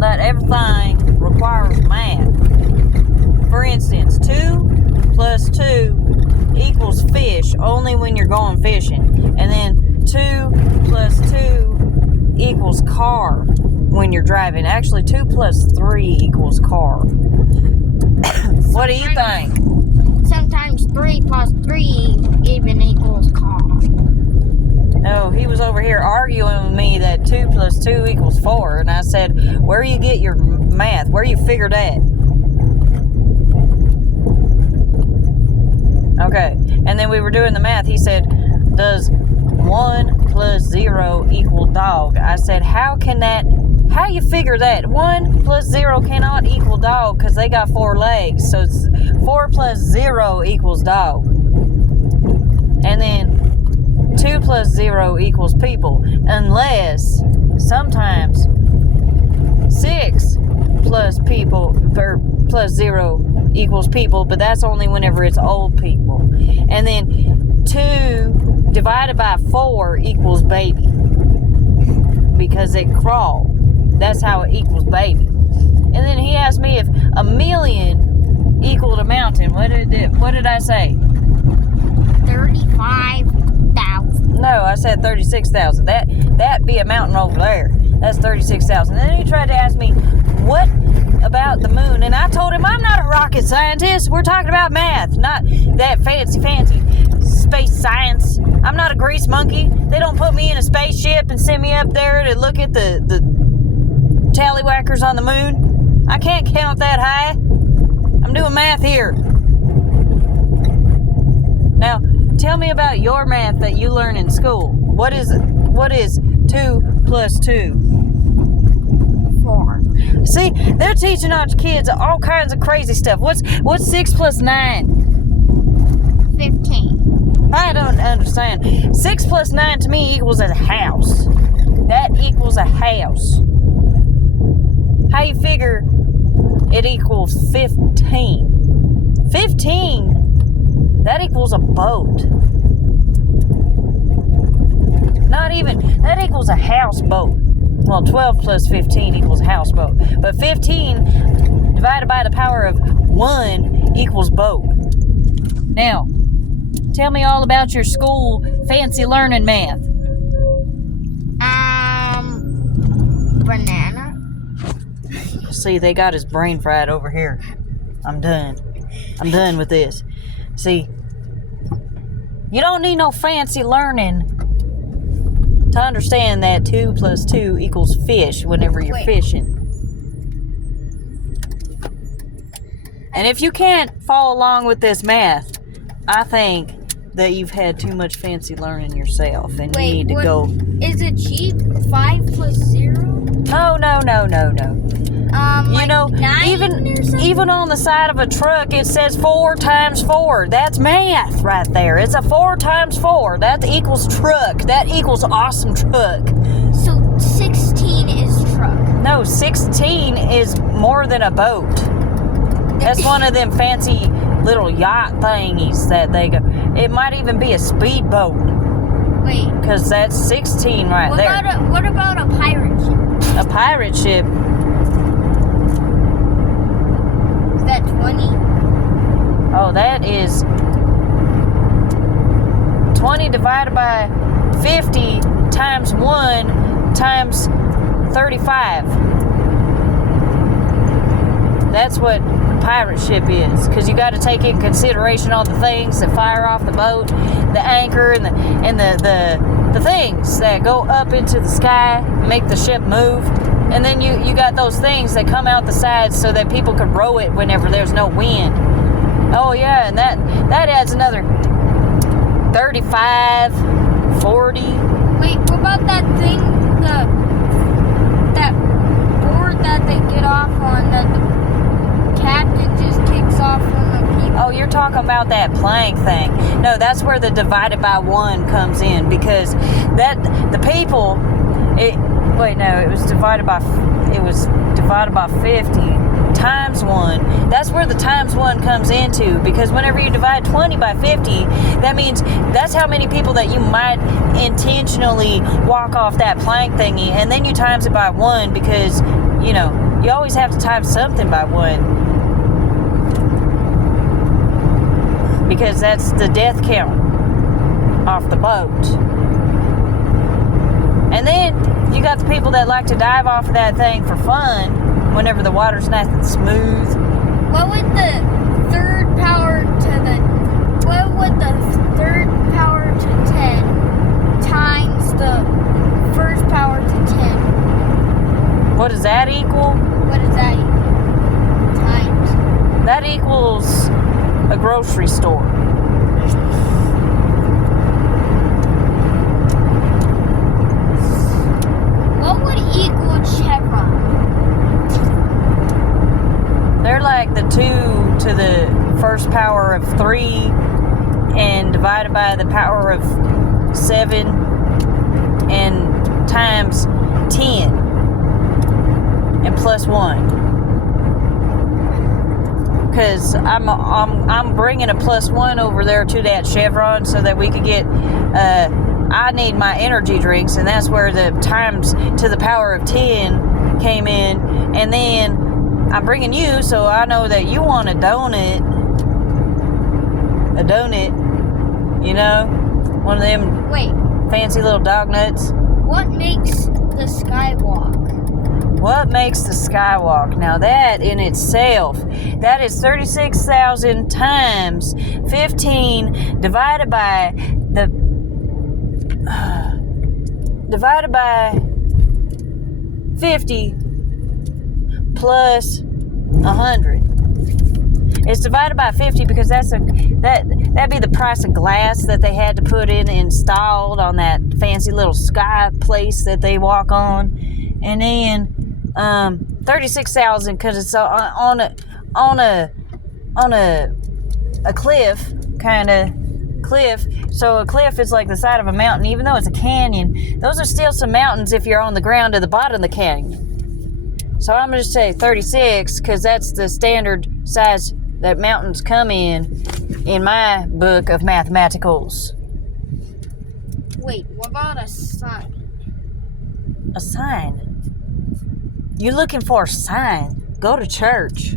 that everything requires math. For instance, 2 plus 2 equals fish only when you're going fishing. And then 2 plus 2 equals car when you're driving. Actually, 2 plus 3 equals car. What do you think? Sometimes 3 plus 3 even equals car. No, he was over here arguing with me that 2 plus 2 equals 4. And I said, where you get your math? Where you figure that? Okay. And then we were doing the math. He said, does 1 plus 0 equal dog? I said, how you figure that? 1 plus 0 cannot equal dog because they got 4 legs. So it's 4 plus 0 equals dog. And then 2 plus 0 equals people. Unless sometimes 6 plus people or plus 0 equals people, but that's only whenever it's old people. And then 2 divided by 4 equals baby. Because it crawled. That's how it equals baby. And then he asked me if a million equaled a mountain. What did I say? 35,000. No, I said 36,000. That'd be a mountain over there. That's 36,000. And then he tried to ask me, what about the moon? And I told him I'm not a rocket scientist. We're talking about math, not that fancy space science. I'm not a grease monkey. They don't put me in a spaceship and send me up there to look at the tallywhackers on the moon. I can't count that high. I'm doing math here. Now, tell me about your math that you learn in school. What is 2 plus 2? 4. See, they're teaching our kids all kinds of crazy stuff. What's 6 plus 9? 15. I don't understand. 6 plus 9 to me equals a house. That equals a house. How you figure it equals 15? 15? That equals a boat. Not even, that equals a houseboat. Well, 12 plus 15 equals houseboat. But 15 divided by the power of 1 equals boat. Now, tell me all about your school fancy learning math. Banana. See, they got his brain fried over here. I'm done. I'm done with this. See, you don't need no fancy learning to understand that 2 plus 2 equals fish whenever you're fishing. And if you can't follow along with this math, I think that you've had too much fancy learning yourself and you need to go. Is it cheap? 5 plus 0? No. You know, 9 even on the side of a truck, it says 4 times 4. That's math right there. It's a 4 times 4. That equals truck. That equals awesome truck. So 16 is truck. No, 16 is more than a boat. That's one of them fancy little yacht thingies that they go. It might even be a speedboat. Wait. Because that's 16 right there. What about a pirate ship? A pirate ship. Is that 20? Oh, that is 20 divided by 50 times 1 times 35. That's what a pirate ship is. Because you got to take in consideration all the things that fire off the boat, the anchor, and the things that go up into the sky, make the ship move. And then you got those things that come out the sides so that people can row it whenever there's no wind. Oh yeah, and that adds another 35, 40. Wait, what about that thing, that board that they get off on that the captain just kicks off from the people? Oh, you're talking about that plank thing. No, that's where the divided by 1 comes in, because the people, it was divided by 50 times 1. That's where the times 1 comes into, because whenever you divide 20 by 50, that means that's how many people that you might intentionally walk off that plank thingy, and then you times it by 1 because you know, you always have to times something by 1. Because that's the death count off the boat. And then you got the people that like to dive off of that thing for fun whenever the water's nice and smooth. What would the third power to the 10 times the first power to 10? What does that equal? What is that times? That equals a grocery store. What would equal chevron? They're like the 2 to the first power of 3 and divided by the power of 7 and times 10 and plus 1. Because I'm bringing a plus 1 over there to that chevron so that we could get I need my energy drinks, and that's where the times to the power of 10 came in. And then I'm bringing you so I know that you want a donut, you know, one of them Wait, fancy little dog nuts. what makes the skywalk? What makes the skywalk? Now that in itself, that is 36,000 times 15 divided by 50 plus 100. It's divided by 50 because that'd be the price of glass that they had to put installed on that fancy little sky place that they walk on. And then 36,000 because it's on a cliff, kind of cliff. So a cliff is like the side of a mountain. Even though it's a canyon, those are still some mountains if you're on the ground at the bottom of the canyon. So I'm going to say 36 because that's the standard size that mountains come in my book of mathematicals. Wait, what about a sign? A sign? You looking for a sign? Go to church.